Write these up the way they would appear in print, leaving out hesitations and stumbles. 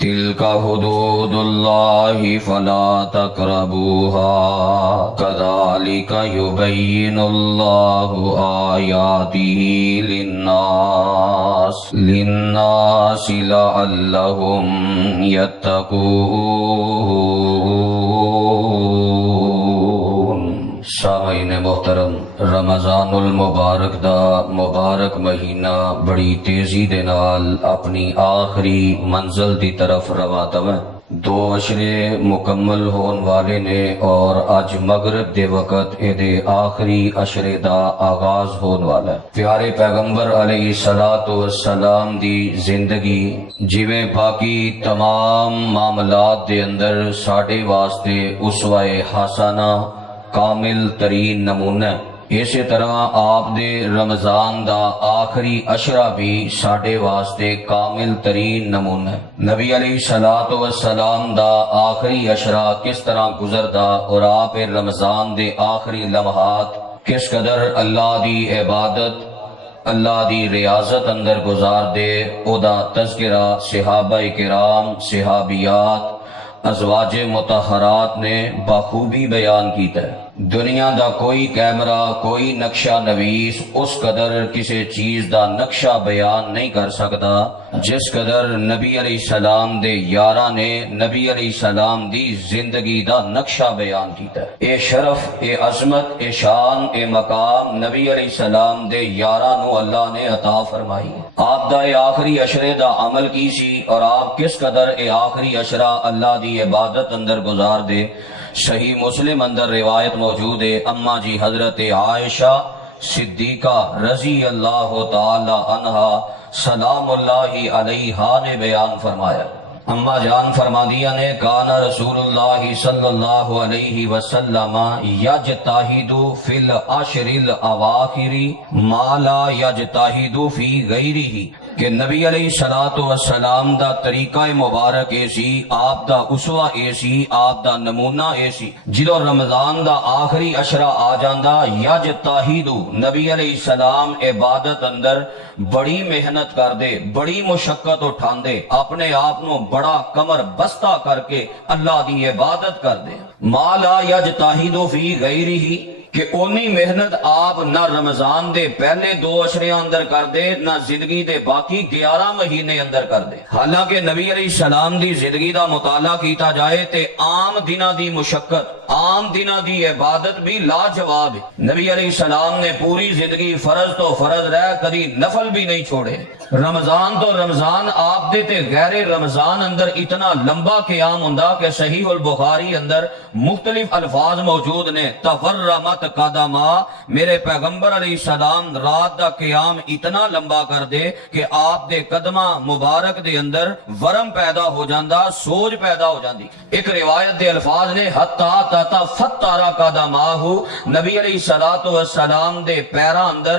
تلك حدود اللہ فلا تقربوها كذلك يبين اللہ آیاتہ للناس لعلهم يتقون۔ سامعین محترم، رمضان المبارک دا مبارک مہینہ بڑی تیزی دے نال اپنی آخری منزل دی طرف رواں ہے۔ 2 عشرے مکمل ہون والے نے اور اج مغرب دے وقت اے دے آخری عشرے دا آغاز ہون والا ہے۔ پیارے پیغمبر علیہ الصلوۃ والسلام دی زندگی جویں باقی تمام معاملات دے اندر ساڈے واسطے اسوہ حسنہ کامل ترین نمونہ، اسی طرح آپ دے رمضان دا آخری عشرہ بھی ساڈے واسطے کامل ترین نمونہ۔ نبی علیہ الصلوۃ والسلام دا آخری عشرہ کس طرح گزردا اور آپ رمضان دے آخری لمحات کس قدر اللہ دی عبادت، اللہ دی ریاضت اندر گزار دے، او دا تذکرہ صحابہ کرام، صحابیات، ازواج مطہرات نے بخوبی بیان کیتا ہے۔ دنیا دا کوئی کیمرہ، کوئی نقشہ نویس اس قدر کسی چیز دا نقشہ بیان نہیں کر سکتا جس قدر نبی علیہ السلام دے یاراں نے نبی علیہ السلام دی زندگی دا نقشہ بیان کیتا ہے۔ اے شرف، اے عظمت، اے شان، اے مقام نبی علیہ السلام دے یاراں نو اللہ نے عطا فرمائی۔ آپ دا اے آخری عشرے دا عمل کی سی اور آپ کس قدر اے آخری عشرہ اللہ دی عبادت اندر گزار دے۔ صحیح مسلم اندر روایت موجود ہے، اماں جی حضرت عائشہ صدیقہ رضی اللہ تعالی عنہا سلام اللہ علیہا نے بیان فرمایا۔ اماں جان فرمادیا نے کان رسول اللہ صلی اللہ علیہ وسلم یجتہد فی العشر الاواخر ما لا یجتہد فی غیرہ، کہ نبی علیہ الصلوۃ والسلام دا طریقہ مبارک ایسی، آپ دا اسوہ ایسی، آپ دا نمونہ ایسی، جدو رمضان دا آخری عشرہ آ جاندا یجتہد، نبی علیہ السلام عبادت اندر بڑی محنت کر دے، بڑی مشقت اٹھاندے، اپنے آپ نو بڑا کمر بستہ کر کے اللہ دی عبادت کر دے۔ ما لا یجتہد فی غیرہ، کہ اونی محنت آپ نہ رمضان دے پہلے 2 عشرے اندر کر دے، نہ زندگی دے باقی 11 مہینے اندر کر دے۔ حالانکہ نبی علیہ السلام دی زندگی دا مطالعہ کیتا جائے تے عام دنہ دی مشقت، عام دنہ دی عبادت بھی لاجواب ہے۔ نبی علیہ السلام نے پوری زندگی فرض تو فرض رہ، کبھی نفل بھی نہیں چھوڑے۔ رمضان تو رمضان آپ دے تے غیر رمضان اندر اتنا لمبا قیام ہوندا کہ صحیح البخاری اندر مختلف الفاظ موجود نے، تورمت قدما، میرے پیغمبر علیہ السلام رات دا قیام اتنا لمبا کر دے کہ آپ دے قدمہ مبارک دے اندر ورم پیدا ہو جاندا، سوج پیدا ہو جاندی۔ ایک روایت دے الفاظ نے حتی تتفتر قدماہ، نبی علیہ الصلوۃ والسلام دے پیراں اندر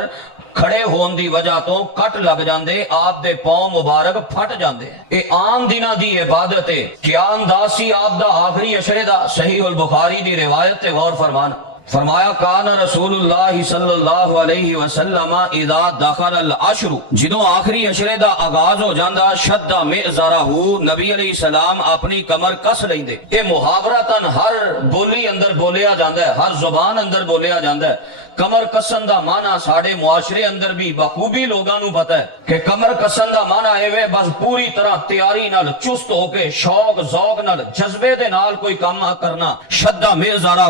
کھڑے ہون دی وجہ تو کٹ لگ جاندے، آپ دے پاؤں مبارک پھٹ جاندے۔ اے عام دنہ دی عبادت ہے۔ کیا انداز سی آپ دا آخری عشرے دا؟ صحیح البخاری دی روایت تے غور فرمانا۔ فرمایا کان رسول اللہ صلی اللہ علیہ وسلم اذا دخل العشر، جدو آخری عشرے دا آغاز ہو جاندہ شد مئزرہ، نبی علیہ السلام اپنی کمر کس لیندے۔ اے محاورتاً ہر بولی اندر بولیا جاندہ ہے، ہر زبان اندر بولیا جاندہ ہے۔ کمر کسن دا معنی ساڑے معاشرے اندر بھی بخوبی لوگاں نو پتہ ہے کہ کمر کسن دا معنی ہے بس پوری طرح تیاری نال چست ہو کے شوق ذوق نال جذبے دے نال کوئی کام کرنا۔ شد مئزرہ،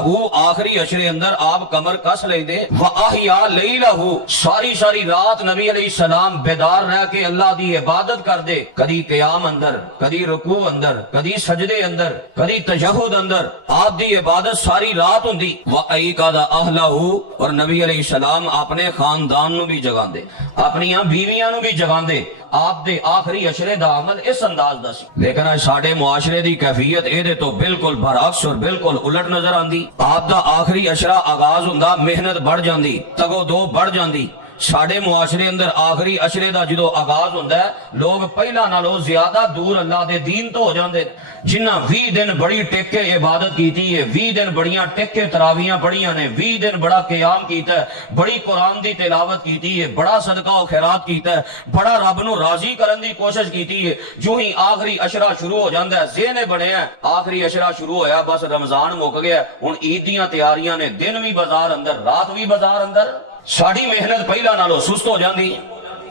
آخری عشرے اندر آپ کمر کس لے دے۔ وَأَحْيَا لَيْلَهُ، ساری رات نبی علیہ السلام بیدار رہ کے اللہ دی عبادت کر دے، کدی قیام اندر، کدی رکوع اندر، کدی سجدے اندر، کدی تشہد اندر، آپ دی عبادت ساری رات ہوندی۔ وَأَيْقَظَ أَهْلَهُ، اور نبی علیہ السلام اپنے خاندان نو بھی جگان دے، اپنی بیویاں نو بھی جگان دے۔ آپ دے آخری عشرے دا عمل اس انداز دا سی، لیکن ساڑے معاشرے دی کیفیت اے دے تو بالکل برعکس اور بالکل الٹ نظر آندی۔ آپ دا آخری عشرہ آغاز ہوندا، محنت بڑھ جاندی، تگو دو بڑھ جاندی، ساڈے معاشرے اندر آخری اشرے دا جدو آغاز ہوندا ہے لوگ پہلا نالوں زیادہ دور اللہ دے دین تو ہو جاندے جنہ 20 دن بڑی ٹک کے عبادت کیتی ہے 20 دن بڑیاں ٹک کے تراویاں پڑھیاں نے 20 دن بڑا قیام کیتا ہے بڑی قرآن دی تلاوت کیتی ہے بڑا صدقہ و خیرات کیتا ہے بڑا رب نو راضی کرن دی کوشش کیتی ہے جو ہی آخری اشرا شروع ہو جاندا ہے ذہن بنے ہے آخری اشرا شروع ہویا بس رمضان مک گیا ہن عید دیاں تیاریاں نے دن بھی بازار اندر رات بھی بازار اندر ساڑی محنت پہلا نالو سست ہو جاندی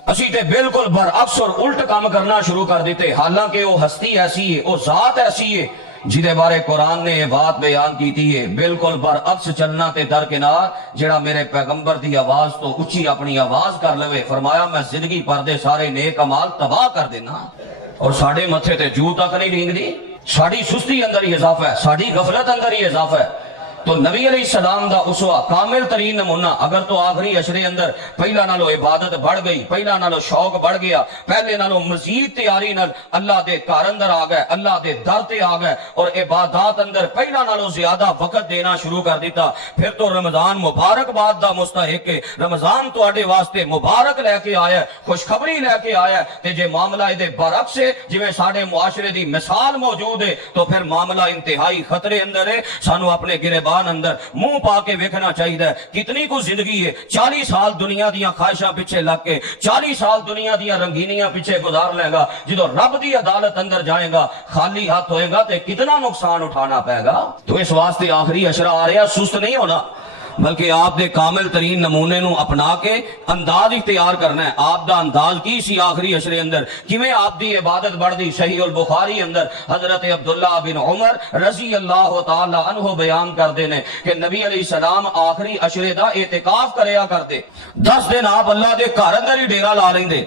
اسی تے بالکل برعکس اور الٹ کام کرنا شروع کر دیتے حالانکہ وہ ہستی ایسی ہے وہ ذات ایسی ہے جدے بارے قرآن نے یہ بات بیان کی تھی ہے بالکل برعکس چلنا تے درکنار جڑا میرے پیغمبر دی آواز تو اچھی اپنی آواز کر لوے فرمایا میں زندگی پر دے سارے نیک اعمال تباہ کر دینا اور ساڑے متھے تے جو تک نہیں رینگ دی ساڑی سستی اندر ہی اضافہ ہے ساڑی غفلت اندر ہی اضافہ ہے تو نبی علیہ السلام دا اسوہ کامل ترین نمونہ اگر تو آخری اشرے اندر پہلا نالو عبادت بڑھ گئی پہلا نالو شوق بڑھ گیا پہلے نالو مزید تیاری نال اللہ دے کار اندر آ گئے اللہ دے در تے آ گئے اور عبادات اندر پہلا نالو زیادہ وقت دینا شروع کر دیتا پھر تو رمضان مبارک بات دا مستحق ہے رمضان تو آڈے واسطے مبارک لے کے آیا خوشخبری لے کے آیا تے جے معاملہ دے برعکس ہے جی میں ساڑے معاشرے دی مثال موجود ہے تو پھر معاملہ انتہائی خطرے اندر ہے سانو اپنے گریبان اندر منہ پا کے ویکھنا چاہیے کتنی کو زندگی ہے 40 سال دنیا دیاں خواہشاں پیچھے لگ کے 40 سال دنیا دیاں رنگینیاں پیچھے گزار لے گا جدو رب دی عدالت اندر جائے گا خالی ہاتھ ہوئے گا تے کتنا نقصان اٹھانا پائے گا تو اس واسطے آخری اشرا آ رہا سست نہیں ہونا بلکہ آپ دے کامل ترین نمونے نو اپنا کے انداز اختیار کرنا ہے آپ دا انداز کی سی آخری اشرے اندر کیویں آپ دی عبادت بڑھ دی صحیح البخاری اندر حضرت عبداللہ بن عمر رضی اللہ تعالی عنہ بیان کر دینے کہ نبی علیہ السلام آخری اشرے دا اعتکاف کریا کر دے 10 دن آپ اللہ دے گھر اندر ہی ڈیرا لا لیں دے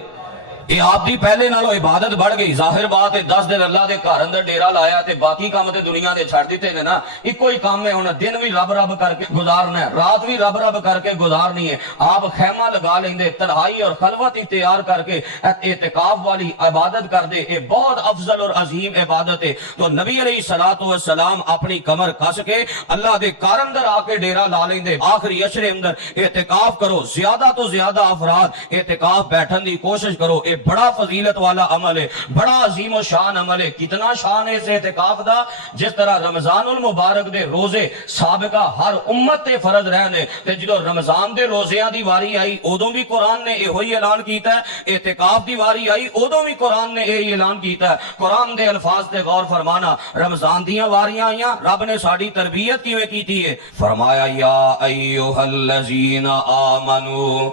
یہ آپ دی پہلے نالو عبادت بڑھ گئی ظاہر بات ہے 10 دن اللہ دے گھر اندر ڈیرا لایا تے باقی کام تے دنیا دے چھڑ دیتے نے نا ایک کوئی کام ہے ہونا دن بھی رب رب کر کے گزارنا ہے رات بھی رب رب کر کے گزارنی ہے آپ خیمہ لگا لیں دے تنہائی اور خلوت اختیار کر کے اعتکاف والی عبادت کر دے یہ بہت افضل اور عظیم عبادت ہے تو نبی علیہ السلام اپنی کمر کس کے اللہ دے گھر اندر آ کے ڈیرا لا لیں دے آخری اشرے اندر اعتکاف کرو زیادہ تو زیادہ افراد اعتکاف بیٹھن دی کوشش کرو بڑا فضیلت والا عمل ہے بڑا عظیم و شان عمل ہے کتنا شان ہے اس اعتکاف دا جس طرح رمضان المبارک دے روزے سابقہ ہر امت تے فرض رہنے تے جدو رمضان دے روزیاں دی واری آئی ادوں بھی قرآن نے یہی اعلان کیتا ہے اعتکاف دی واری آئی ادوں بھی قرآن نے یہی اعلان کیتا ہے قرآن دے الفاظ تے غور فرمانا رمضان دیاں واریاں آئیاں رب نے ساڑی تربیت کیویں کیتی ہے فرمایا یا ایھا الذین آمنو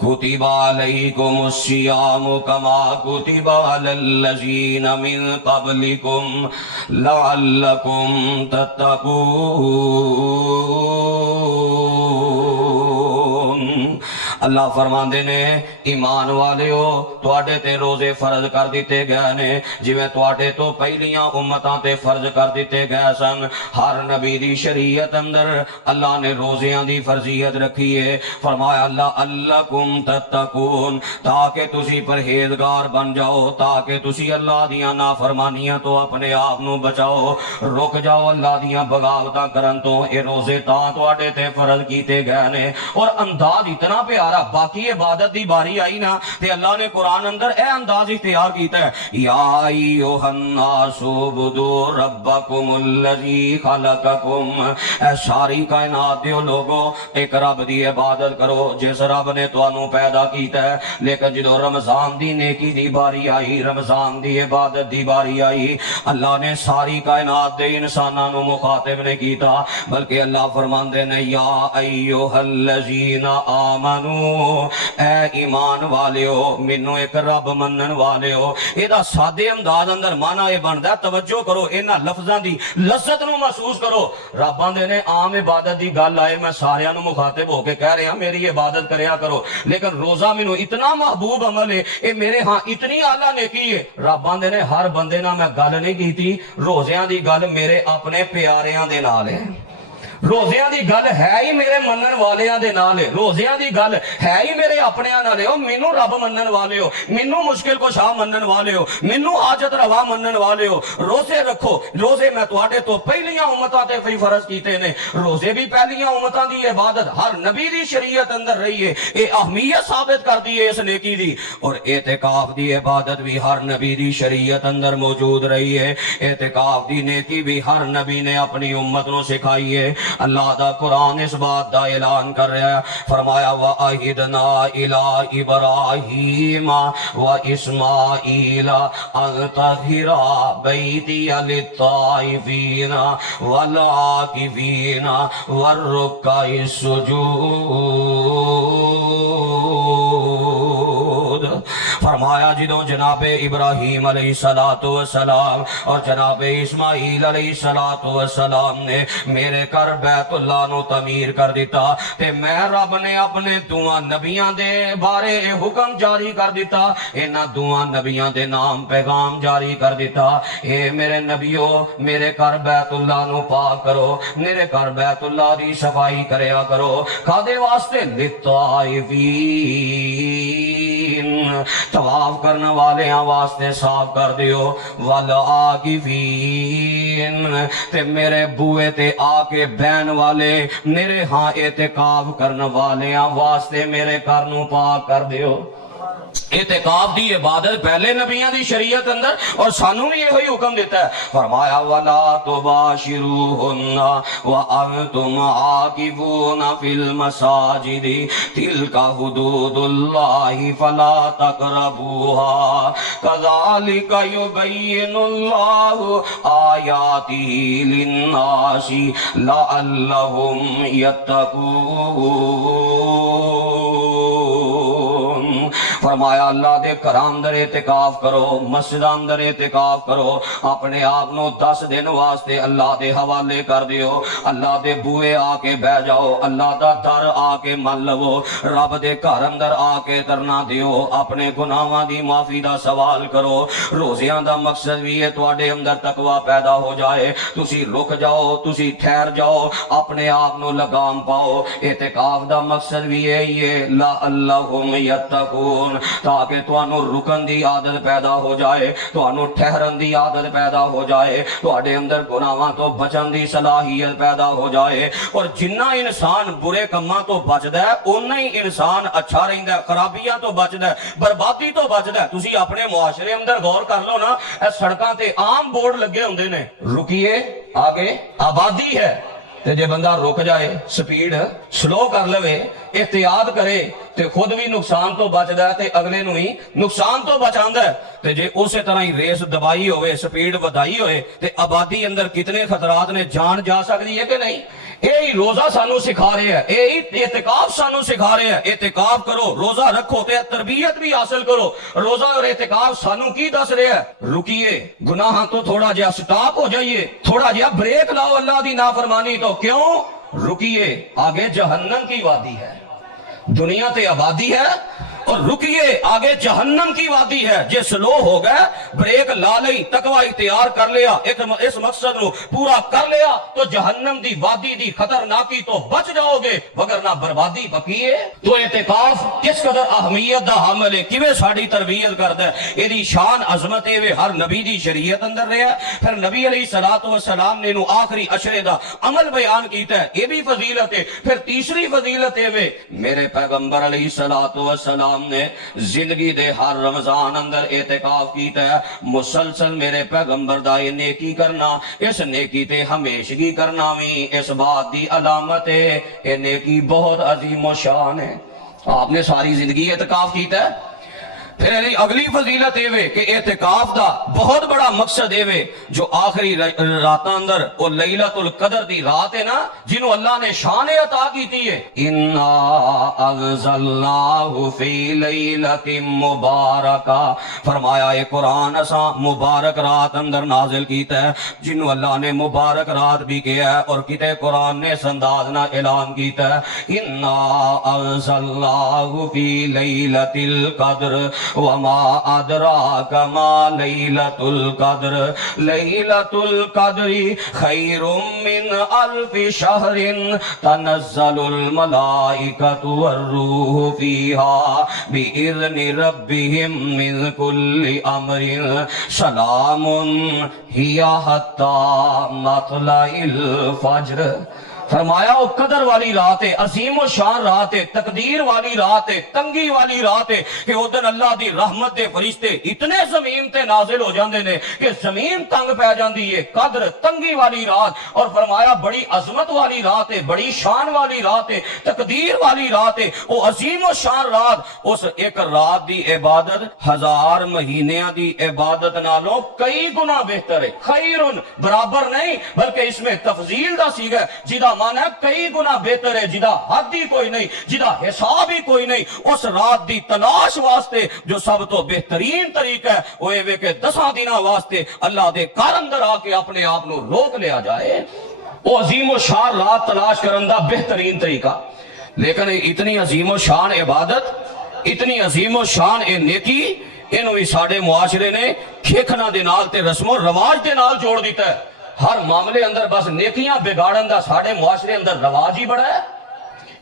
کتب علیکم الصیام کما کتب علی الذین من قبلکم لعلکم تتقون اللہ فرماندے نے ایمان والے ہو تواڈے تے روزے فرض کر دیتے گئے نے جویں تواڈے تو پہلیاں امتاں تے فرض کر دیتے گئے سن ہر نبی دی شریعت اندر اللہ نے روزیاں دی فرضیت رکھی ہے فرمایا لعلکم تتقون تاکہ تسی پرہیزگار بن جاؤ تاکہ تسی اللہ دیاں نافرمانیاں تو اپنے آپ نو بچاؤ رک جاؤ اللہ دیاں بغاوتاں کرن تو اے روزے تاں تواڈے تے فرض کیتے گئے نے اور انداز اتنا پیارا باقی عبادت دی باری آئی نا تے اللہ نے قرآن اندر اے انداز اختیار کیتا ہے یا ایھا الناس اعبدوا ربکم الذی خلقکم اے ساری کائنات دیو لوگو ایک رب دی عبادت کرو جس رب نے تانوں پیدا کیتا ہے لیکن جدو رمضان دی نیکی دی باری آئی رمضان دی عبادت دی باری آئی اللہ نے ساری کائنات دے انساناں نو مخاطب نے کیتا بلکہ اللہ فرماندے نے یا ایھا الذین آمنو اے ایمان والے ہو مینوں ایک رب منن والے ہو ایدا سادے انداز اندر معنی یہ بندا توجہ کرو انہاں لفظاں دی لذت نو محسوس کرو رب آندے نے عام عبادت دی گل آئے میں ساریاں نو مخاطب ہو کے کہہ رہا میری عبادت کریا کرو لیکن روزہ مینوں اتنا محبوب عمل ہے اے میرے ہاں اتنی اعلیٰ نیکی ہے رب آندے نے ہر بندے نال میں گل نہیں کیتی روزیاں دی گل میرے اپنے پیاریاں دے نال ہے روزیاں دی گل ہے ہی میرے منن والیاں دے نال ہے، روزیاں دی گل ہے ہی میرے اپنیاں نال ہے۔ او مینوں رب منن والے ہو، مینوں مشکل کشا منن والے ہو، مینوں حاجت روا منن والے ہو، روزے رکھو۔ روزے میں تواڈے تو پہلیاں امتاں تے فرض کیتے نے، روزے بھی پہلیاں امتاں دی عبادت ہر نبی دی شریعت اندر رہی ہے، اے اہمیت ثابت کر دی ہے اس نیکی دی۔ اور اعتکاف دی عبادت بھی ہر نبی دی شریعت اندر موجود رہی ہے، اعتکاف دی نیکی بھی ہر نبی نے اپنی امت نو سکھائی ہے۔ اللہ دا قرآن اس بات دا اعلان کر رہا ہے، فرمایا وَأَعِدْنَا إِلَىٰ إِبْرَاهِيمَ وَإِسْمَاعِيلَ أَن طَهِّرَ بَيْتِيَ لِلطَّائِفِينَ وَالْعَاكِفِينَ وَالرُّكَّعِ السُّجُودِ۔ فرمایا جدوں جناب ابراہیم علیہ السلام اور جناب اسماعیل علیہ السلام نے میرے گھر بیت اللہ نو تعمیر کر دیتا تے میں رب نے اپنے دوواں نبیاں دے بارے حکم جاری کر دیتا، انہاں دوواں نبیاں دے نام پیغام جاری کر دیتا، اے میرے نبیو میرے گھر بیت اللہ نو پاک کرو، میرے گھر بیت اللہ دی صفائی کریا کرو۔ کادے واسطے؟ للطائفین، طواف کرنے والے واسطے صاف کر دیو، والعاکفین تے میرے بوئے تے آ کے بہن والے میرے ہاں اعتکاف کرنے والے واسطے میرے گھر نو پاک کر دیو۔ اعتکاف دی عبادت پہلے نبیوں دی شریعت اندر اور سانوں بھی یہی حکم دیتا ہے، فرمایا وَلَا تُبَاشِرُوهُنَّ وَأَنْتُمْ عَاكِفُونَ فِي الْمَسَاجِدِ تِلْكَ حُدُودُ اللَّهِ فَلَا تَقْرَبُوهَا كَذَلِكَ يُبَيِّنُ اللَّهُ آيَاتِهِ لِلنَّاسِ لَعَلَّهُمْ يَتَّقُونَ۔ فرمایا اللہ دے گھراں اندر اعتکاف کرو، مسجد اندر اعتکاف کرو، اپنے آپ نو 10 دن واسطے اللہ دے حوالے کر دیو، اللہ دے بوئے آ کے بہ جاؤ، اللہ دا در آ کے من لو، رب دے گھر اندر آ کے ترنا دیو، اپنے گناہاں دی معافی دا سوال کرو۔ روزیاں دا مقصد بھی ہے تواڈے اندر تقوی پیدا ہو جائے، تسی رک جاؤ، تسی ٹھہر جاؤ، اپنے آپ نو لگام پاؤ۔ اعتکاف دا مقصد بھی یہی ہے لعلہم یتقون، تاکہ توانو رکن دی عادت پیدا ہو جائے، توانو ٹھہرن دی عادت پیدا ہو جائے، تواڈے اندر گناہاں تو بچن دی صلاحیت پیدا ہو جائے۔ اور جنہ انسان برے کماں تو بچدا ہے اُنہ ہی انسان اچھا رہندا ہے، خرابیاں تو بچدا ہے، بربادی تو بچدا ہے۔ تسی اپنے معاشرے اندر غور کر لو نا، اے سڑکاں تے عام بورڈ لگے ہوندے نے، رکیے آگے آبادی ہے، تے جے بندہ رک جائے، سپیڈ سلو کر لوے، احتیاط کرے تے خود بھی نقصان تو بچدا ہے تے اگلے نو ہی نقصان تو بچاندا ہے۔ تے جے اسی طرح ہی ریس دبائی ہوئے، سپیڈ ودائی ہوئے تے آبادی اندر کتنے خطرات نے، جان جا سکتی ہے کہ نہیں؟ یہی روزہ سانو سکھا رہے ہیں، یہی اعتکاف سانو سکھا رہے ہیں۔ اعتکاف کرو، روزہ رکھو تے تربیت بھی حاصل کرو۔ روزہ اور اعتکاف سانو کی دس رہے ہیں؟ رکیے، گناہاں تو تھوڑا جہا سٹاپ ہو جائیے، تھوڑا جہا بریک لاؤ اللہ دی نافرمانی تو۔ کیوں رکیے؟ آگے جہنم کی وادی ہے، دنیا تے آبادی ہے، اور رکیے آگے جہنم کی وادی ہے۔ جے سلو ہو گئے، بریک لا لئی، تقوی اختیار کر لیا، اس مقصد نو پورا کر لیا تو جہنم دی وادی دی خطرناکی تو بچ جاؤ گے، وگرنہ بربادی بکی ہے۔ تو اعتکاف کس قدر اہمیت دا حامل ہے، کیویں ساڈی تربیت کردا ہے، ایدی شان عظمت ہے، ہر نبی دی شریعت اندر رہیا۔ پھر نبی علیہ السلام نے نو آخری عشرے دا عمل بیان کیتا ہے، یہ بھی فضیلت ہے۔ پھر تیسری فضیلت ہے میرے پیغمبر علیہ السلام نے زندگی دے ہر رمضان اندر اعتکاف کیتا ہے، مسلسل میرے پیغمبر دا یہ نیکی کرنا، اس نیکی تے ہمیشگی کرنا بھی اس بات دی علامت ہے، یہ نیکی بہت عظیم و شان ہے۔ آپ نے ساری زندگی اعتکاف کیتا ہے۔ پھر اگلی فضیلت یہ کہ اعتکاف دا بہت بڑا مقصد یہ جو آخری رات اندر وہ لیلۃ القدر دی رات ہے نا، جنہوں اللہ نے شان عطا کیتی ہے، اِنَّا أَنزَلْنَاهُ فِي لَيْلَةٍ مُبَارَكَةٍ، فرمایا یہ قرآن اساں مبارک رات اندر نازل کیتا ہے، جنہوں اللہ نے مبارک رات بھی کیا ہے، اور کتے قرآن نے اس انداز نہ اعلان کیتا ہے، اِنَّا أَنزَلْنَاهُ فِي لَيْلَةِ الْقَدْرِ، وما ادراک ما لیلۃ القدر لیلۃ القدر خیر من الف شہر تنزل الملائکۃ والروح فیہا بإذن ربہم من کل امر سلام ہی حتی مطلع الفجر۔ فرمایا وہ قدر والی رات ہے، عظیم و شان رات ہے، تقدیر والی رات ہے، تنگی والی رات ہے کہ اس دن اللہ دی رحمت دے فرشتے اتنے زمین تے نازل ہو جاندے نے کہ زمین تنگ پہ جاندی ہے۔ قدر تنگی والی رات، اور فرمایا بڑی عظمت والی رات ہے، بڑی شان والی رات ہے، تقدیر والی رات ہے۔ وہ عظیم و شان رات، اس ایک رات دی عبادت 1000 مہینیاں دی عبادت نالوں کئی گنا بہتر ہے۔ خیرن برابر نہیں بلکہ اس میں تفضیل دا سیغہ جدا مانا کئی گنا بہتر ہے، جدا حد ہی کوئی نہیں، جدا حساب ہی کوئی نہیں۔ اس رات دی تلاش واسطے جو سب تو بہترین طریقہ ہے وہ یہ کہ 10 دن واسطے اللہ دے گھر اندر آ کے اپنے آپ نو روک لیا جائے۔ وہ عظیم و شان رات تلاش کرن دا بہترین طریقہ، لیکن اتنی عظیم و شان عبادت، اتنی عظیم و شان نیکی، انہوں ہی ساڑھے معاشرے نے کھیکھنا دے نال تے رسم و رواج دے نال جوڑ دیتا ہے۔ ہر معاملے اندر بس نیکیاں بگاڑن دا ساڑھے معاشرے اندر رواج ہی بڑا ہے۔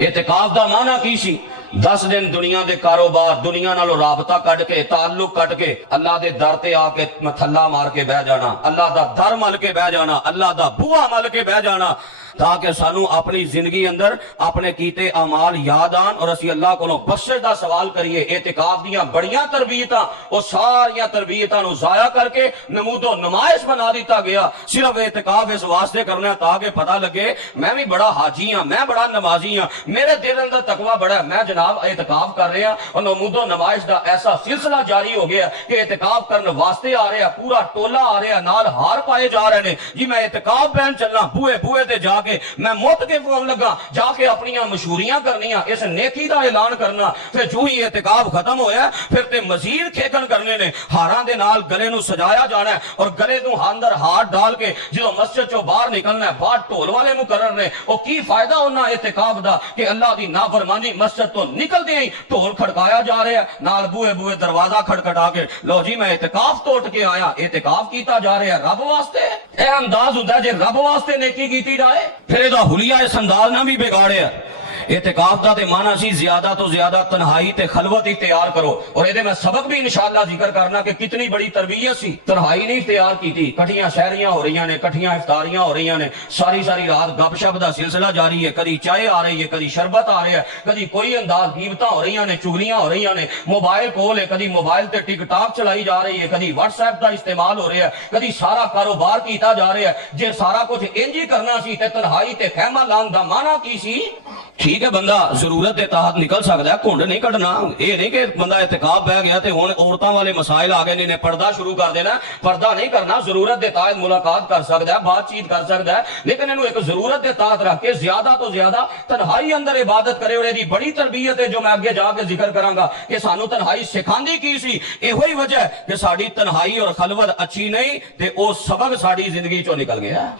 اعتکاف دا معنی کی سی؟ 10 دن دنیا دے کاروبار، دنیا نالو رابطہ کٹ کے، تعلق کٹ کے، اللہ دے در تے آ کے تھلا مار کے بہ جانا، اللہ دا در مل کے بہ جانا، اللہ دا بوہا مل کے بہ جانا، تاکہ سانو اپنی زندگی اندر اپنے کیتے اعمال یاد آن اور اسی اللہ کو بخشش دا سوال کریے۔ اعتکاف دیاں بڑیاں تربیتاں وہ ساریاں تربیتاں نو ضائع کر کے نمود و نمائش بنا دیتا گیا۔ صرف اعتکاف اس واسطے کرنا تاکہ پتہ لگے میں بھی بڑا حاجی ہاں، میں بڑا نمازی ہاں، میرے دل اندر تقوی بڑا ہے، میں جناب اعتکاف کر رہے ہیں، اور نمود و نمائش دا ایسا سلسلہ جاری ہو گیا کہ اعتکاف کرنے واسطے آ رہے ہیں، پورا ٹولہ آ رہے ہیں، نال ہار پائے جا رہے ہیں جی میں اعتکاف پہن چلنا، بوئے تے جا کے میں موت کے فون لگا، جا کے اپنیاں مشہوریاں کرنیاں، اس نیکی دا اعلان کرنا۔ پھر جو ہی اعتکاف ختم ہویا پھر تے مزید کھیکن کرنے نے، ہاراں دے نال گلے نو سجایا جانا ہے، اور گلے نو اندر ہاتھ ڈال کے جو مسجد چوں باہر نکلنا ہے، باہر ٹول والے مقرر نے، او کی فائدہ ہونا اعتکاف دا کہ اللہ دی نافرمانی مسجد تو نکل دے ہی ٹول کھڑکایا جا رہا ہے، نال بوئے دروازہ کھڑکھڑا کے لو جی میں اعتکاف توڑ کے آیا، اعتکاف کیتا جا رہا ہے رب واسطے۔ اے انداز ہوتا ہے جے رب واسطے نیکی کیتی جائے، پھر ادا حلیہ اس انداز نہ بھی بگاڑے ہے۔ اعتکاف دا تے معنی سی زیادہ تو زیادہ تنہائی تے خلوت اختیار کرو، اور یہ میں سبق بھی انشاءاللہ ذکر کرنا کہ کتنی بڑی تربیت سی۔ تنہائی نہیں اختیار کی تھی، کٹھیاں شہریاں ہو رہی ہیں، کٹھیاں افطاریاں ہو رہی ہیں، ساری رات گپ شپ دا سلسلہ جاری ہے، کدی چائے آ رہی ہے، کدی شربت آ رہی ہے، کدی کوئی انداز غیبتاں ہو رہی ہیں، چگلیاں ہو رہی ہیں، موبائل کول ہے، کدی موبائل تے ٹک ٹاک چلائی جا رہی ہے، کدی واٹس ایپ دا استعمال ہو رہا ہے، کدی سارا کاروبار کیتا جا رہا ہے۔ جے سارا کچھ انج ہی کرنا سی تے تنہائی تے خیمہ لان دا معنی کی سی؟ ٹھیک ہے بندہ ضرورت دے تحت نکل سکتا ہے، کھنڈ نہیں کٹنا، یہ نہیں کہ بندہ اعتکاف بہ گیا تے ہن عورتاں والے مسائل آ گئے نے پردہ شروع کر دینا، پردہ نہیں کرنا، ضرورت دے تحت ملاقات کر سکتا ہے، بات چیت کر سکتا ہے، لیکن انہوں ایک ضرورت دے تحت رکھ کے زیادہ تو زیادہ تنہائی اندر عبادت کرے، اور یہ بڑی تربیت ہے جو میں آگے جا کے ذکر کراں گا کہ سانو تنہائی سکھاندی کی سی۔ یہی وجہ ہے کہ ساڈی تنہائی اور خلوت اچھی نہیں تے او سبق ساڈی زندگی چوں نکل گیا۔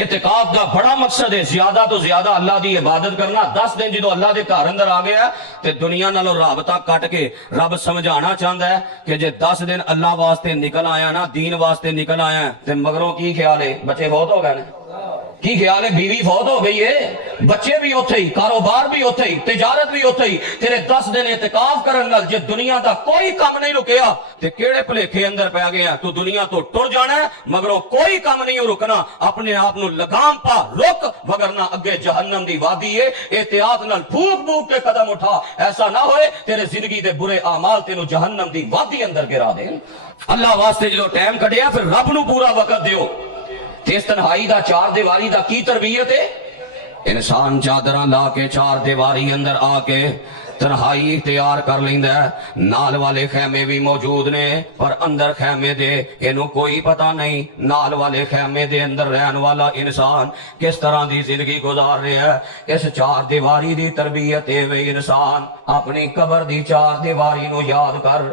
اعتکاف دا بڑا مقصد ہے زیادہ تو زیادہ اللہ دی عبادت کرنا۔ 10 دن جدو اللہ دے گھر اندر آ گیا تے دنیا نالوں رابطہ کٹ کے رب سمجھانا چاہتا ہے کہ جے 10 دن اللہ واسطے نکل آیا نا، دین واسطے نکل آیا تے مگروں کی خیال ہے؟ بچے بہت ہو گئے نا، کی خیال ہے؟ بیوی فوت ہو گئی ہے، بچے بھی اوتھے ہی، کاروبار بھی اوتھے ہی، تجارت بھی اوتھے ہی۔ تیرے 10 دن اعتکاف کرن نال جے دنیا دا کوئی کام نہیں رکیا تے کیڑے بھلیکھے اندر پی گیا؟ تو دنیا تو ٹر جانا ہے، مگروں کوئی کام نہیں رکنا، اپنے آپ نو لگام پا رک، وگرنہ اگے جہنم دی وادی ہے۔ احتیاط نال پھوک پھوک کے قدم اٹھا، ایسا نہ ہوئے تیرے زندگی دے برے اعمال تینوں جہنم دی وادی اندر گرا دیں۔ اللہ واسطے جو ٹائم کڈیا پھر رب نو پورا وقت دیو۔ اس تنہائی دا چار دیواری دا کی تربیت ہے؟ انسان چادراں لا کے چار دیواری اندر آ کے تنہائی اختیار کر لیندا ہے، نال والے خیمے بھی موجود نے پر اندر خیمے دے اینو کوئی پتہ نہیں، نال والے خیمے دے اندر رہن والا انسان کس طرح دی زندگی گزار رہا ہے۔ اس چار دیواری دی تربیت اے وے انسان اپنی قبر دی چار دیواری نو یاد کر،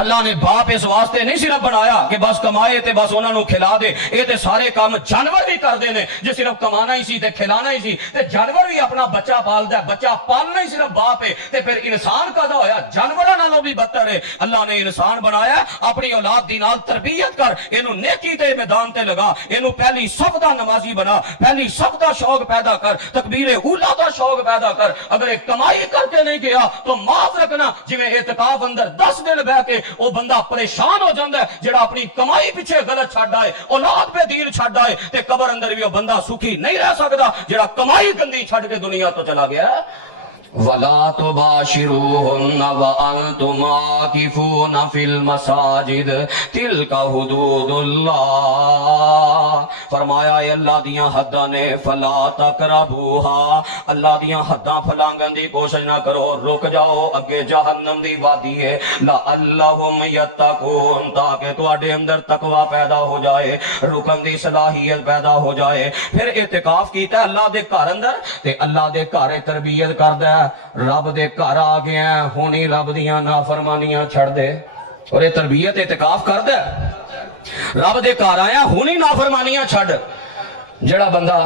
اللہ نے باپ اس واسطے نہیں صرف بنایا کہ بس کمائے تے بس انہوں نے کھلا دے، یہ تے سارے کام جانور بھی کر دے نے، جے صرف کمانا ہی سی تے کھلانا ہی سی تے جانور بھی اپنا بچہ پالدا ہے، بچہ پالنا ہی صرف باپ ہے تے پھر انسان کدا ہویا جانوراں نالوں بھی بدتر ہے۔ اللہ نے انسان بنایا اپنی اولاد دی نال تربیت کر، اینو نیکی دے میدان تے لگا، اینو پہلی صف دا نمازی بنا، پہلی صف دا شوق پیدا کر، تکبیر اولا دا شوق پیدا کر۔ اگر ایک کمائی کر کے نہیں گیا تو معاف رکھنا، جویں اعتکاف اندر 10 دن بیٹھ کے وہ بندہ پریشان ہو جاندہ ہے جڑا اپنی کمائی پیچھے غلط چھڑ آئے، اولاد پہ دین چھڑ آئے، تے قبر اندر بھی وہ بندہ سکھی نہیں رہ سکتا جڑا کمائی گندی چھڑ کے دنیا تو چلا گیا ہے۔ وَلَا تُبَاشِرُوهُنَّ وَأَنْتُمْ عَاكِفُونَ فِي الْمَسَاجِدِ تِلْكَ حُدُودُ اللَّهِ، فرمایا اے اللہ دیاں حداں نے فَلَا تَقْرَبُوهَا، اللہ دیاں حداں پھلانگن دی کوشش نہ کرو، رک جاؤ، اگے جہنم دی وادی ہے، لَعَلَّهُمْ يَتَّقُونَ، تاکہ تواڈے اندر تقوی پیدا ہو جائے، رکن دی صلاحیت پیدا ہو جائے۔ پھر اعتکاف کیتا ہے اللہ دے گھر اندر تے اللہ دے گھر تربیت کردا ہے، رب دے گھر آ گیا ہونی رب دیاں نافرمانیاں چھڑ دے، اور یہ تربیت اعتکاف کر دے، رب دے گھر آیا ہونی نافرمانیاں چھڑ۔ جڑا بندہ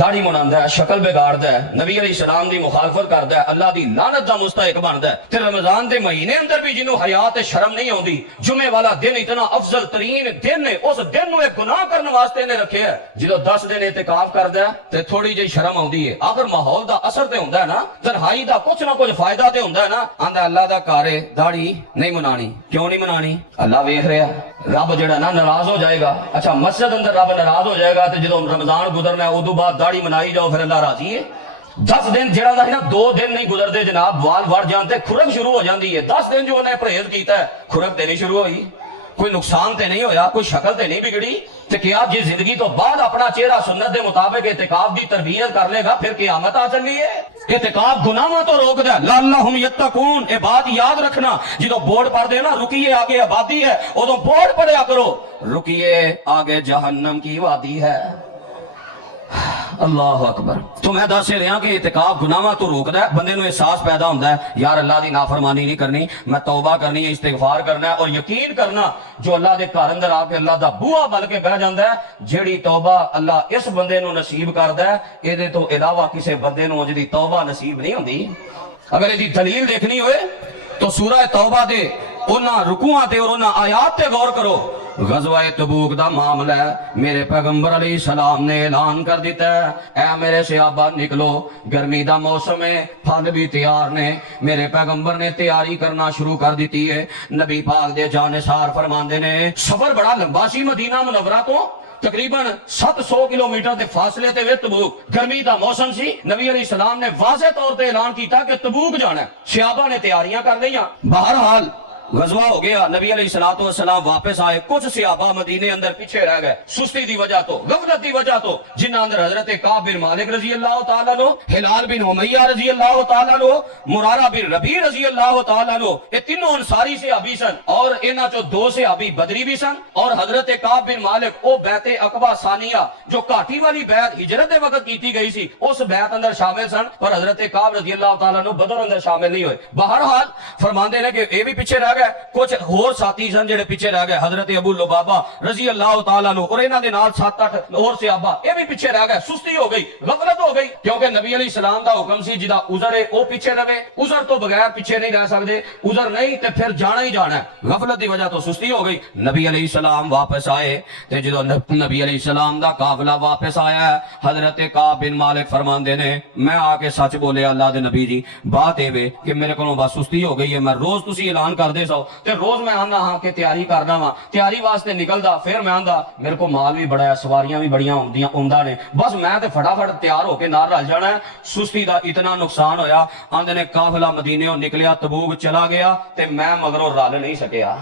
داڑھی مناندا ہے، شکل بگاڑدا ہے، نبی علیہ السلام دی مخالفت کردا ہے، اللہ دی لعنت دا مستحق بندا ہے، تے رمضان دے مہینے اندر بھی جنوں حیا تے شرم نہیں ہوندی، جمعے والا دن اتنا افضل ترین دن ہے، اس دن نو ایک گناہ کرنے واسطے نے رکھے ہے۔ جدوں 10 دن اعتکاف کردا ہے تے تھوڑی جہی شرم ہوندی ہے، آخر ماحول دا اثر تے ہوندا ہے نا، تنہائی دا کچھ نہ کچھ فائدہ تے ہوندا ہے نا۔ آندا اللہ دا گھر ہے، داڑھی نہیں منانی، کیوں نہیں منانی؟ اللہ ویکھ رہا، رب جڑا نا ناراض ہو جائے گا۔ اچھا مسجد اندر رب ناراض ہو جائے گا تے جدوں رمضان گزرنا ہے ادو بعد داڑھی منائی جاؤ، پھر اللہ راضی ہے؟ 10 دن جڑا ہے نا 2 دن نہیں گزرتے جناب وال وڑ جانتے، کھرک شروع ہو جاندی ہے۔ 10 دن جو انہیں پرہیز کیتا ہے کھرک تے نہیں شروع ہوئی، کوئی نقصان تے نہیں ہویا، کوئی شکل تے نہیں بگڑی، تے کیا جی زندگی تو بعد اپنا چہرہ سنت دے مطابق اعتکاف دی تربیت کر لے گا پھر قیامت آ چلی ہے۔ اعتکاف گناہاں تو روک دے، لعلہم یتقون، اے بات یاد رکھنا، جدو بورڈ پڑھ دے نا رکیے آگے آبادی ہے، ادو بورڈ پڑھیا کرو، رکیے آگے جہنم کی وادی ہے۔ اللہ اکبر۔ تو میں دس رہا کہ اعتکاف گناہاں تو روکدا ہے، بندے نو احساس پیدا ہوندا ہے یار اللہ دی نافرمانی نہیں کرنی، میں توبہ کرنی ہے، استغفار کرنا ہے، اور یقین کرنا جو اللہ دے گھر اندر آ کے اللہ دا بوہا بل کے بہ جاندا ہے، جیڑی توبہ اللہ اس بندے نو نصیب کردا ہے، اے تو علاوہ کسے بندے نو جدی توبہ نصیب نہیں ہوندی۔ اگر یہ دلیل دیکھنی ہوئے تو سورہ توبہ دے انہاں رکوعاں تے اور انہاں آیات تے غور کرو۔ غزوہ تبوک دا معاملہ ہے، میرے پیغمبر علیہ السلام نے اعلان کر دیتا ہے اے میرے صحابہ نکلو، گرمی دا موسم ہے، پھل بھی تیار نے، میرے پیغمبر نے تیاری کرنا شروع کر دیتی ہے۔ نبی پاک دے جانثار فرماندے نے سفر بڑا لمبا سی مدینہ منورہ تو، تقریباً 700 کلومیٹر دے فاصلے تے وچ تبوک، گرمی دا موسم سی، نبی علیہ السلام نے واضح طور تے اعلان کیتا کہ تبوک جانا ہے، صحابہ نے تیاریاں کر لئیاں۔ بہرحال غزوہ ہو گیا، نبی علیہ السلام واپس آئے، کچھ صحابہ مدینے اندر پیچھے رہ گئے، سستی دی وجہ تو، غفلت دی وجہ تو، جنہ اندر حضرت کعب بن مالک رضی اللہ تعالیٰ عنہ، ہلال بن امیہ رضی اللہ تعالیٰ عنہ، مرارہ بن ربیع رضی اللہ تعالیٰ عنہ، یہ تینوں انصاری صحابی سن، اور انہاں چو 2 صحابی بدری بھی سن، اور حضرت کعب بن مالک او بیعت عقبہ ثانیہ جو کاٹی والی بیعت ہجرت دے وقت کیتی گئی سی اس بیعت اندر شامل سن، پر حضرت کعب رضی اللہ تعالیٰ عنہ بدر اندر شامل نہیں ہوئے۔ بہرحال فرماندے نے کہ اے بھی پیچھے رہ گئے، کچھ اور ساتھی سن جڑے پیچھے رہ گئے، حضرت ابو لبابہ رضی اللہ تعالیٰ عنہ اور انہاں دے نال 7-8 اور صحابہ اے بھی پیچھے رہ گئے، سستی ہو گئی، غفلت ہو گئی، کیونکہ نبی علیہ السلام دا حکم سی جدا عذر ہے او پیچھے رہے، عذر تو بغیر پیچھے نہیں رہ سکدے، عذر نہیں تے پھر جانا ہی جانا ہے، غفلت دی وجہ تو سستی ہو گئی۔ نبی علیہ السلام واپس آئے تے جدو نبی علیہ السلام دا قافلہ واپس آیا ہے، حضرت کعب بن مالک فرماندے نے میں آ کے سچ بولے اللہ دے نبی جی، بات اے وے کہ میرے کو بس سستی ہو گئی ہے، میں روز تسی اعلان کر دے سو تے روز میں آنا ہاں کہ تیاری کرنا وا، تیاری واسطے نکلدا، پھر میں آندا میرے کو مال بھی بڑا ہے، سواریاں بھی بڑیاں ہوندیاں نے، بس میں تے فٹافٹ تیار ہو کے نال رل جانا ہے۔ سستی دا اتنا نقصان ہویا، آندے نے قافلہ مدینے نکلیا، تبوک چلا گیا تے میں مگروں رل نہیں سکیا۔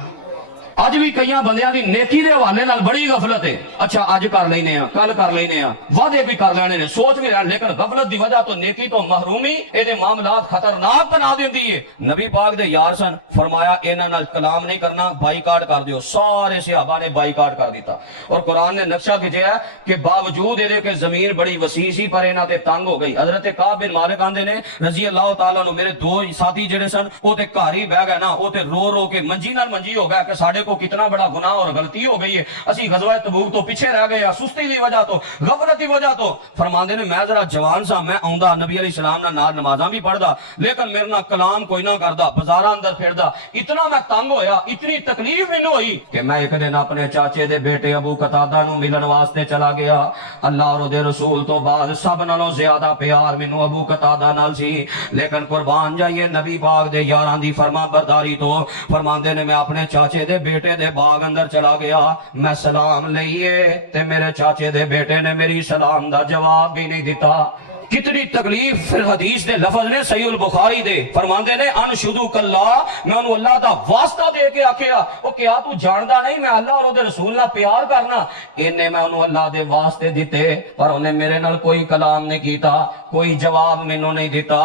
اج بھی کئی بندیاں دی نیکی دے حوالے نال بڑی غفلت ہے. اچھا اج کر لینے ہاں, کل کر لینے ہاں, وعدے بھی کر لینے نے, سوچ بھی رہن, لیکن غفلت دی وجہ تو نیکی تو محرومی اے دے معاملات خطرناک بنا دیندی ہے. نبی پاک دے یار سن, فرمایا انہاں نال کلام نہیں کرنا, بائیکاٹ کر دیو. سارے صحابہ نے بائیکاٹ کر دیتا. اور قرآن نے نقشہ کھینچا ہے کہ باوجود دے کہ زمین بڑی وسیع سی پر انہاں تے تنگ ہو گئی. حضرت کعب بن مالک آندے نے رضی اللہ تعالیٰ عنہ, میرے دو ساتھی جڑے سن وہ تے گھر ہی بہ گئے نا, وہ تے رو رو کے منجی نال منجی ہو گیا کہ ساڈے کو کتنا بڑا گناہ اور غلطی ہو گئی ہے, اسی غزوہ تبوک تو پیچھے رہ گئے, سستی دی وجہ تو, غفلت دی وجہ تو. فرماندے نے میں ذرا جوان سا, میں آوندا نبی علیہ السلام نال نمازاں بھی پڑھدا, لیکن میرے نال کلام کوئی نہ کردا, بازاراں اندر پھردا. اتنا میں تنگ ہویا, اتنی تکلیف مینوں ہوئی کہ میں ایک دن اپنے چاچے دے بیٹے ابو قتادہ نو ملن واسطے چلا گیا. اللہ اور دے رسول تو بعد سب نالوں زیادہ پیار مینوں ابو قتادہ نال سی, لیکن قربان جائیے نبی پاک دے یاراں دی فرما برداری تو. فرماندے نے میں اپنے چاچے دے بیٹے دے باغ اندر چلا گیا, میں سلام لئیے تے میرے چاچے دے بیٹے نے میری سلام دا جواب بھی نہیں دیتا. کتنی تکلیف پھر حدیث دے لفظ نے صحیح البخاری دے, فرماندے نے انشدوک اللہ, میں انہوں اللہ دا واسطہ دے کے آکھیا, وہ کیا تو جاندہ نہیں میں اللہ اور دے رسول نہ پیار کرنا. انہیں میں انہوں اللہ دے واسطے دیتے, پر انہیں میرے نال کوئی کلام نہیں کیتا, کوئی جواب میں نہیں دیتا.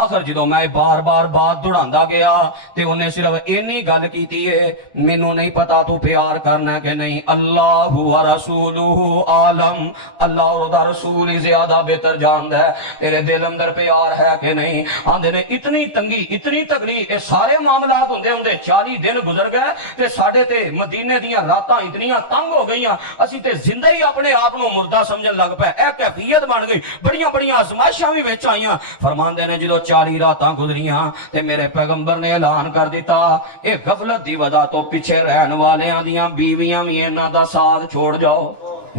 آخر جدو میں بار بار بات دڑاندہ گیا تے انہیں صرف اینی گل کیتی ہے, مینوں نہیں پتا تو پیار کرنا کہ نہیں, اللہ و رسولہ عالم, اللہ اور دا رسول ہی زیادہ بہتر جاندہ ہے, تیرے دل اندر پیار ہے کہ نہیں. آندے نے اتنی تنگی, اتنی تکلیف, اے سارے معاملات ہوندے ہوندے 40 دن گزر گئے تے ساڈے تے مدینے دیاں راتاں اتنیاں تنگ ہو گئیاں, اسی تے زندہ ہی اپنے آپ نو مردہ سمجھن لگ پے. اے کیفیت بن گئی, بڑیاں بڑیاں آزمائشاں بھی وچ آئیاں. فرماندے نے جدو 40 راتاں گزریاں تے میرے پیغمبر نے اعلان کر دیتا, اے غفلت دی وجہ تو پیچھے رہن والیاں دیاں بیویاں بھی انہاں دا ساتھ چھوڑ جاؤ.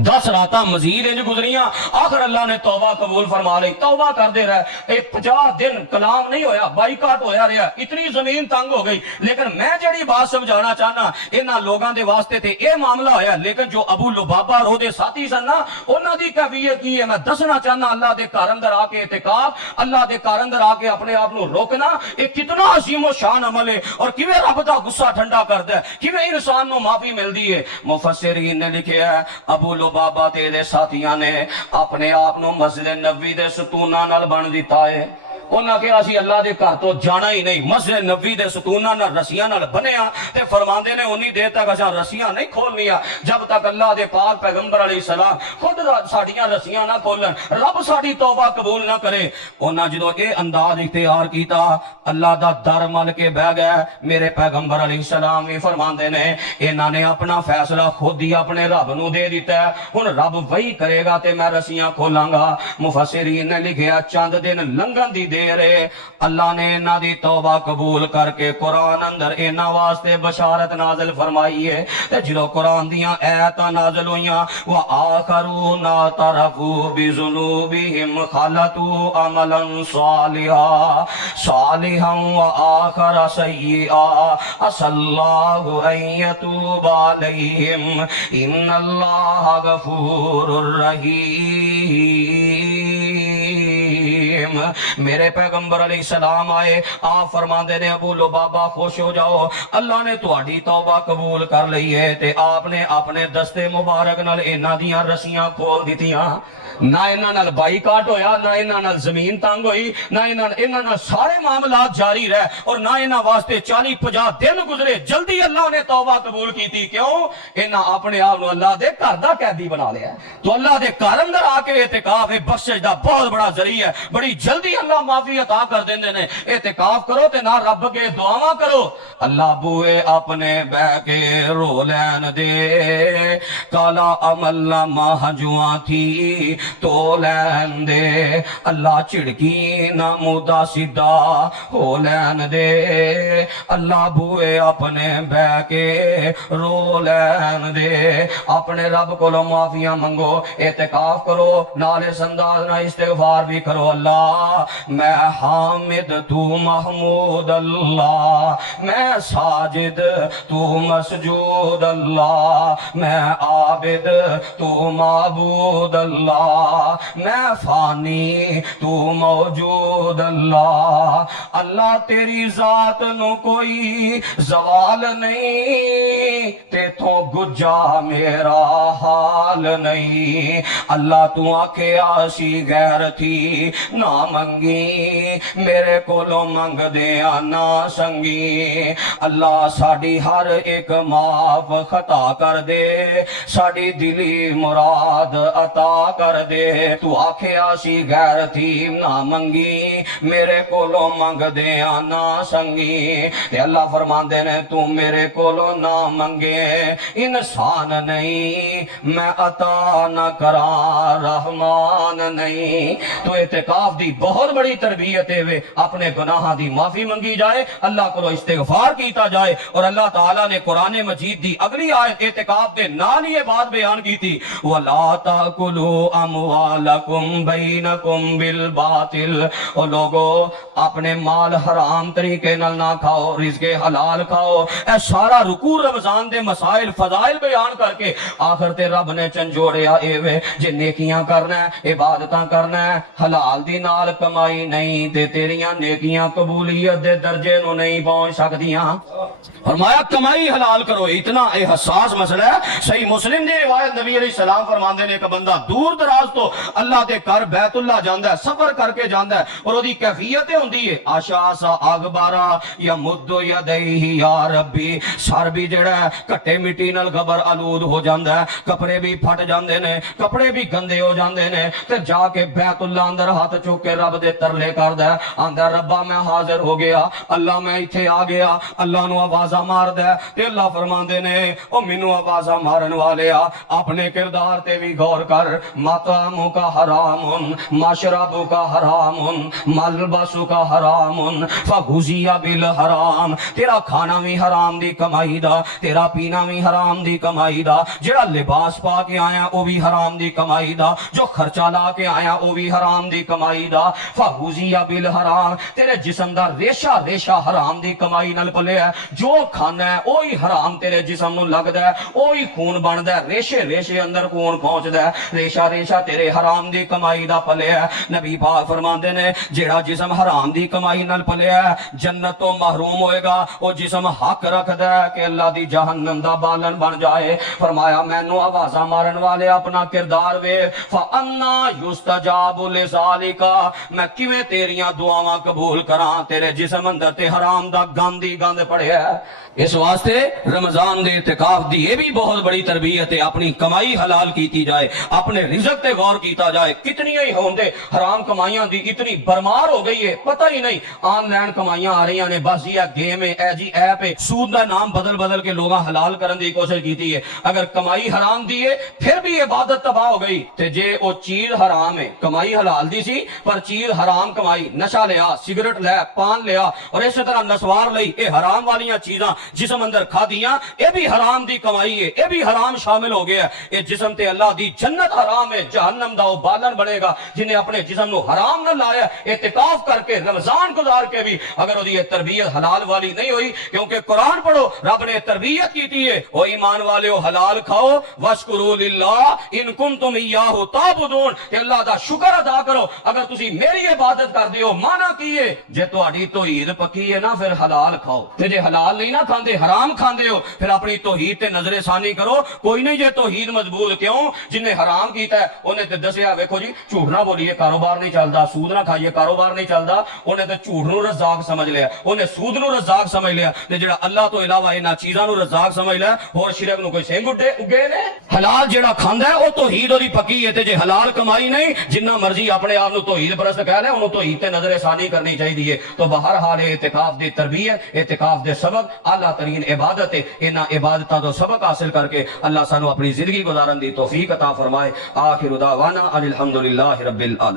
10 راتاں مزید انج گزریاں, آخر اللہ نے توبہ قبول فرما لی. توبہ کر دے رہے, ایک 50 دن کلام نہیں ہویا, بائیکاٹ ہویا رہا, اتنی زمین تنگ ہو گئی. لیکن میں جڑی بات سمجھانا چاہنا, انہاں لوگاں دے واسطے تے اے معاملہ ہویا, لیکن جو ابو لبابہ رو دے ساتھی سن نا, انہاں دی کیفیت کی ہے میں دسنا چاہنا. اللہ دے گھر اندر آ کے اعتکاف, اللہ دے گھر اندر آ کے اپنے آپ نو روکنا, یہ کتنا عظیم و شان عمل ہے, اور کیویں رب دا غصہ ٹھنڈا کردا ہے, کیویں انسان نو معافی ملدی ہے. مفسرین نے لکھیا ہے ابو لبابہ تے دے ساتھیاں نے اپنے آپ نو مسجد نبوی دے ستوناں نال بن دیتا ہے. انہاں کہ اسی اللہ دے گھر تو جانا ہی نہیں, مسجد نبوی دے ستوناں نال رسیاں نال بنیا. تے فرماندے نے انہی دیر تک اساں رسیاں نہیں کھولنیاں جب تک اللہ دے پاک پیغمبر علیہ السلام خود ساڈیاں رسیاں نہ کھولن, رب ساڈی توبہ قبول نہ کرے. انہاں جدو اے انداز اختیار کیتا, اللہ دا در مل کے بہ گئے. میرے پیغمبر علیہ السلام بھی فرماندے نے انہاں نے اپنا فیصلہ خود ہی اپنے رب نو دے دیتا ہے, ہن رب وہی کرے گا تے میں رسیاں کھولاں گا. مفسرین نے لکھیا چند دن لنگن دی اللہ نے انہاں دی توبہ قبول کر کے قرآن اندر انہاں واسطے بشارت نازل فرمائی ہے. تے جدو قرآن دیاں آیاتاں نازل ہوئیاں, وآخرون اعترفوا بذنوبہم خلطوا عملا صالحا صالحا وآخر سیئا عسى اللہ ان یتوب علیہم ان اللہ غفور رحیم. میرے پیغمبر علیہ السلام آئے, آپ فرماندے نے ابو لبابہ خوش ہو جاؤ, اللہ نے تہاڈی توبہ قبول کر لئی ہے. تے آپ نے اپنے دستے مبارک نال انہاں دیاں رسیاں کھول دتیاں. نہ انہاں نال بائیکاٹ ہویا, نہ انہاں نال زمین تنگ ہوئی, نہ انہاں نال سارے معاملات جاری رہے, اور نہ انہاں واسطے 40-50 دن گزرے. جلدی اللہ نے توبہ قبول کیتی. کیوں؟ انہاں اپنے آپ نو اللہ دے گھر دا قیدی بنا لیا. تو اللہ دے گھر اندر آ کے اعتکاف بخشش دا بہت بڑا ذریعہ ہے, بڑی جلدی اللہ معافی عطا کر دیندے نے. اعتکاف کرو تے نہ رب کے دعاواں کرو. اللہ بوئے اپنے بہ کے رو لین دے, کالا عمل نہ مہجواں تھی تو لین دے, اللہ چڑکی نہ مدہ سیدھا ہو لین دے. اللہ بوئے اپنے بہ کے رو لین دے, اپنے رب کو معافیاں منگو, اعتکاف کرو, نالے سنداز نہ استغفار بھی کرو. اللہ اللہ میں حامد تو محمود اللہ میں ساجد تو مسجود اللہ میں عابد تو معبود اللہ میں فانی تو موجود اللہ اللہ تیری ذات نو کوئی زوال نہیں تے تو گجا میرا حال نہیں اللہ تو آکھے آسی غیر تھی نہ منگی میرے کولو منگ دیا نہ سنگی اللہ ساڑی ہر ایک معاف خطا کر دے ساڑی دلی مراد عطا کر دے تو آکھے آسی غیر تھی نہ منگی میرے کولو منگ دیا نہ سنگی تے اللہ فرماندے نے تو میرے کولو نہ منگے انسان نہیں میں عطا نہ کرا رحمان نہیں تو اعتکاف دی بہت بڑی تربیت ہے اپنے گناہ دی معافی منگی جائے اللہ کو استغفار کیتا جائے اور اللہ تعالیٰ نے قرآن مجید دی اگلی آیت اعتکاف دے نال یہ بات بیان کی تھی وَلَا تَأْكُلُوا أَمْوَالَكُمْ بَيْنَكُمْ بِالْبَاطِلِ اور لوگو اپنے مال حرام طریقے نال نہ کھاؤ رزق حلال کھاؤ اے سارا رکوع رمضان دے مسائل فضائل بیان کر کے آخر تے رب نے چنجوڑیا اے وے جے نیکیاں کرنا ہے عبادتاں کرنا ہے حلال دی نال کمائی نہیں تے تیریاں نیکیاں قبولیت دے درجے نو نہیں پہنچ سکدیاں فرمایا کمائی حلال کرو اتنا اے حساس مسئلہ ہے صحیح مسلم دی روایت نبی علیہ السلام فرماندے نے کہ بندہ دور دراز تو اللہ دے کر بیت اللہ جاندا ہے سفر کر کے جاندا ہے اور وہ دی کیفیت ہوندی ہے آشاسا اغبارا یا مدو یا دہی یا ربی سر بھی جڑا ہے کٹے مٹی نال غبر آلود ہو جاندا ہے کپڑے بھی پھٹ جاندے نے کپڑے بھی گندے ہو جاندے نے تے جا کے بیت اللہ اندر ہاتھ چوک کے رب دے ترلے کردا ہے آندا ربا میں حاضر ہو گیا اللہ میں ایتھے آ گیا اللہ نو آوازاں مار دے تے اللہ فرماندے نے او مینوں آوازاں مارن والیا اپنے کردار تے بھی غور کر مطعمو کا حرام مشربو کا حرام ملبسو کا حرام فغزی بالحرام تیرا کھانا بھی حرام دی کمائی دا تیرا پینا بھی حرام دی کمائی دا جڑا لباس پا کے آیا وہ بھی حرام دی کمائی دا جو خرچہ لا کے آیا وہ بھی حرام دی کمائی دا فغزی بالحرام تیرے جسم دا ریشہ ریشہ حرام دی کمائی نال پلے ہے جو کھانا ہے وہی حرام تیرے جسم نو لگدا ہے وہی خون بندا ہے ریشے ریشے اندر خون پہنچدا ہے ریشہ ریشہ تیرے حرام دی کمائی دا پلے ہے نبی پاک فرماندے نے جیڑا جسم حرام دی کمائی نال پلے ہے جنت تو محروم ہوئے گا وہ جسم حق رکھدا ہے کہ اللہ دی جہنم دا بالن بن جائے فرمایا مینوں آوازاں مارن والے اپنا کردار وے فَأَنَّا يُسْتَجَابُ لِذَالِكَ میں کیویں تیریاں دعاواں قبول کراں تیرے جسم اندر تے حرام دا گندی گند پڑیا ہے اس واسطے رمضان دے اعتکاف دی یہ بھی بہت بڑی تربیت ہے اپنی کمائی حلال کیتی جائے اپنے رزق تے غور کیتا جائے کتنی ہی ہوندے حرام کمائیاں دی اتنی برمار ہو گئی ہے پتہ ہی نہیں آن لائن کمائیاں آ رہی نے بس یہ گیم ہے اے جی ایپ ہے سود دا نام بدل بدل کے لوگاں حلال کرن دی کوشش کیتی ہے اگر کمائی حرام دی ہے پھر بھی عبادت تباہ ہو گئی تے جے او چیز حرام ہے کمائی حلال دی سی پر چیز حرام کمائی نشہ لیا سگریٹ لیا پان لیا اور اسی طرح نسوار لئی اے حرام والیاں چیزاں جسم اندر کھا دیاں اے بھی حرام دی کمائی ہے اے بھی حرام شامل ہو گیا ہے اے جسم تے اللہ دی جنت حرام ہے جہنم دا وہ بالن بنے گا جنہیں اپنے جسم نو حرام نہ لایا اعتکاف کر کے رمضان گزار کے بھی اگر وہ یہ تربیت حلال والی نہیں ہوئی کیونکہ قرآن پڑھو رب نے تربیت کی تھی ہے او ایمان والے ہو حلال کھاؤ واشکروا للہ ان کنتم ایاہ تعبدون کہ اللہ دا شکر ادا کرو اگر تسی میری عبادت کر دیو مانا کیے جے تہاڈی توحید پکی ہے نا پھر حلال کھاؤ تے جے حلال نہیں نہ کھاندے حرام کھاندے ہو پھر اپنی توحید تے نظر ثانی کرو کوئی نہیں جے توحید مضبوط کیوں جن نے حرام کیتا ہے انہیں تے دسیا ویکھو جی جھوٹ نہ بولیے کاروبار نہیں چلدا سود نہ کھائیے کاروبار نہیں چلدا انہیں تے جھوٹ نو رزاق سمجھ لیا انہیں سود نو رزاق سمجھ لیا تے جڑا اللہ تو علاوہ انہاں چیزاں نو رزاق سمجھ لیا اور شرک نو کوئی سنگ اگے نے حلال جڑا کھاندا ہے او توحید دی پکی ہے تے جے حلال کمائی نہیں جنہ مرضی اپنے آپ نو توحید پرست کہہ لے انہوں توحید تے نظر ثانی کرنی چاہیے تو بہرحال اعتکاف دی تربیت اعتکاف دے سبق اعلیٰ ترین عبادت ہے انہاں عبادتاں تو سبق حاصل کر کے اللہ سانو اپنی زندگی گزارن دی توفیق عطا فرمائے آخر دعوانا الحمدللہ رب العالمین